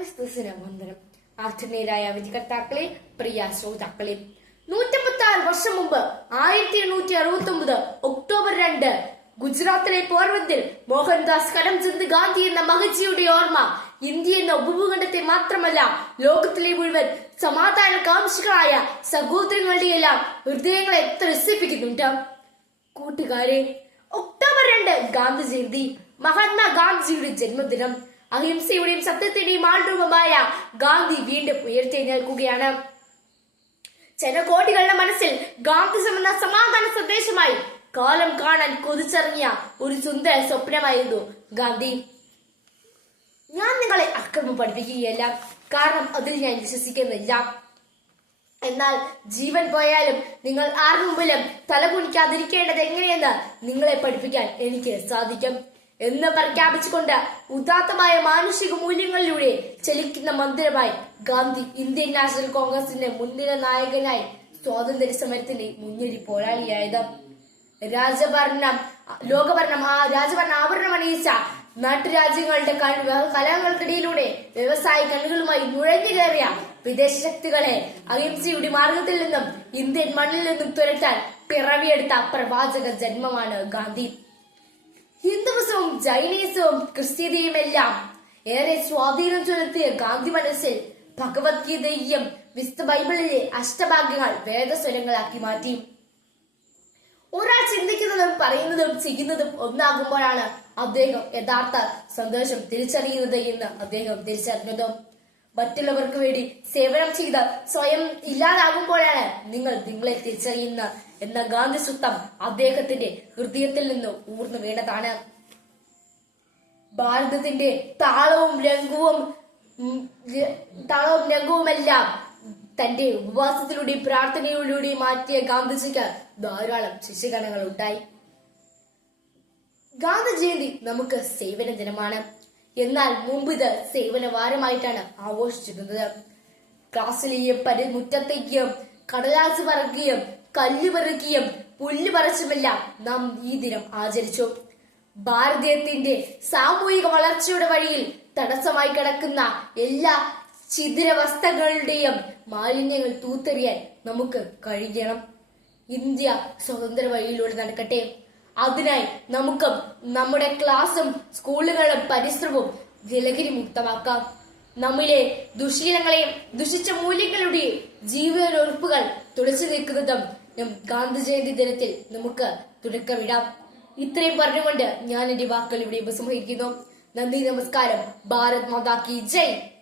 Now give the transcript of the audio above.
ക്രിസ്തുസിന് വന്ദനം ആത്മീയരായ വിധികർത്താക്കളെ പ്രിയ ശ്രോതാക്കളെ നൂറ്റമ്പത്തി വർഷം മുമ്പ് ആയിരത്തി എണ്ണൂറ്റി അറുപത്തി ഒമ്പത് ഒക്ടോബർ രണ്ട് ഗുജറാത്തിലെ പോർവത്തിൽ മോഹൻദാസ് കരംചന്ദ് ഗാന്ധി എന്ന മഹജിയുടെ ഓർമ്മ ഇന്ത്യ എന്ന ഉപഭൂഖണ്ഡത്തെ മാത്രമല്ല ലോകത്തിലെ മുഴുവൻ സമാധാന കാംക്ഷികളായ സഹോദരങ്ങളുടെയെല്ലാം ഹൃദയങ്ങളെ ത്രസിപ്പിക്കുന്നുണ്ട്. കൂട്ടുകാരെ ഒക്ടോബർ രണ്ട് ഗാന്ധി ജയന്തി മഹാത്മാ ഗാന്ധിജിയുടെ ജന്മദിനം. അഹിംസയുടെയും സത്യത്തിന്റെയും ആൾരൂപമായ ഗാന്ധി വീണ്ടും ഉയർത്തെഴുന്നേൽക്കുകയാണ് ജനകോടികളുടെ മനസ്സിൽ ഗാന്ധിസം എന്ന സമാധാന സന്ദേശമായി കാലം കാണാൻ കൊതിച്ചറിഞ്ഞ ഒരു സുന്ദര സ്വപ്നമായിരുന്നു ഗാന്ധി. ഞാൻ നിങ്ങളെ അക്രമം പഠിപ്പിക്കുകയല്ല. കാരണം അതിൽ ഞാൻ വിശ്വസിക്കുന്നില്ല. എന്നാൽ ജീവൻ പോയാലും നിങ്ങൾ ആർക്കും മുമ്പിലും തലകുനിക്കാതിരിക്കേണ്ടത് എങ്ങനെയെന്ന് നിങ്ങളെ പഠിപ്പിക്കാൻ എനിക്ക് സാധിക്കും. എന്ന് പ്രഖ്യാപിച്ചുകൊണ്ട് ഉദാത്തമായ മാനുഷിക മൂല്യങ്ങളിലൂടെ ചലിക്കുന്ന മന്ദിരമായി ഗാന്ധി ഇന്ത്യൻ നാഷണൽ കോൺഗ്രസിന്റെ മുൻനിര നായകനായി സ്വാതന്ത്ര്യ സമരത്തിന്റെ മുന്നേറി പോരാളിയായത്. രാജഭരണം ലോകഭരണം ആ രാജഭരണ ആഭരണം അണിയിച്ച നാട്ടുരാജ്യങ്ങളുടെ കഴിവ് കലകൾക്കിടയിലൂടെ വ്യവസായ കണ്ണുകളുമായി നുഴഞ്ഞു കയറിയ വിദേശ ശക്തികളെ അഹിംസയുടെ മാർഗത്തിൽ നിന്നും ഇന്ത്യൻ മണ്ണിൽ നിന്നും തുരത്താൻ പിറവിയെടുത്ത പ്രവാചക ജന്മമാണ് ഗാന്ധി. ഹിന്ദുവിസവും ജൈനീസവും ക്രിസ്ത്യതയും എല്ലാം ഏറെ സ്വാധീനം ചെലുത്തിയ ഗാന്ധി മനസ്സിൽ ഭഗവത്ഗീതയും വിശുദ്ധ ബൈബിളിലെ അഷ്ടഭാഗ്യങ്ങൾ വേദസ്വരങ്ങളാക്കി മാറ്റി. ഒരാൾ ചിന്തിക്കുന്നതും പറയുന്നതും ചെയ്യുന്നതും ഒന്നാകുമ്പോഴാണ് അദ്ദേഹം യഥാർത്ഥ സന്തോഷം തിരിച്ചറിയുന്നത് എന്ന് അദ്ദേഹം തിരിച്ചറിഞ്ഞത്. മറ്റുള്ളവർക്ക് വേണ്ടി സേവനം ചെയ്ത് സ്വയം ഇല്ലാതാകുമ്പോഴാണ് നിങ്ങൾ നിങ്ങളെ തിരിച്ചറിയുന്ന എന്ന ഗാന്ധി സുത്തം അദ്ദേഹത്തിന്റെ ഹൃദയത്തിൽ നിന്ന് ഊർന്നു വീണതാണ്. ഭാരതത്തിന്റെ താളവും രംഗവും താളവും രംഗവുമെല്ലാം തന്റെ ഉപവാസത്തിലൂടെയും പ്രാർത്ഥനയിലൂടെയും മാറ്റിയ ഗാന്ധിജിക്ക് ധാരാളം ശിശുഗണങ്ങൾ ഉണ്ടായി ഗാന്ധി ജയന്തി നമുക്ക് സേവന ദിനമാണ്. എന്നാൽ മുമ്പ് ഇത് സേവന വാരമായിട്ടാണ് ആഘോഷിച്ചിരുന്നത്. ക്ലാസ്സിലെയും പരിമുറ്റത്തേക്കും കടലാസ് പറക്കുകയും കല്ല് പറിക്കുകയും പുല്ല് പറിച്ചുമെല്ലാം നാം ഈ ദിനം ആചരിച്ചു. ഭാരതീയത്തിന്റെ സാമൂഹിക വളർച്ചയുടെ വഴിയിൽ തടസ്സമായി കിടക്കുന്ന എല്ലാ ചിതിരവസ്തുക്കളുടെയും മാലിന്യങ്ങൾ തൂത്തെറിയാൻ നമുക്ക് കഴിയണം. ഇന്ത്യ സ്വതന്ത്ര വഴിയിലൂടെ നടക്കട്ടെ. അതിനായി നമുക്ക് നമ്മുടെ ക്ലാസും സ്കൂളുകളും പരിസരവും വിലകിരി മുക്തമാക്കാം. നമ്മിലെ ദുശീലങ്ങളെയും ദുഷിച്ച മൂല്യങ്ങളുടെയും ജീവനൊറപ്പുകൾ തുളച്ചു നീക്കുന്നതും ഗാന്ധി ജയന്തി ദിനത്തിൽ നമുക്ക് തുടക്കമിടാം. ഇത്രയും പറഞ്ഞുകൊണ്ട് ഞാൻ എന്റെ വാക്കുകൾ ഇവിടെ ഉപസംഹരിക്കുന്നു. നന്ദി നമസ്കാരം. ഭാരത് മാതാ കി ജയ്.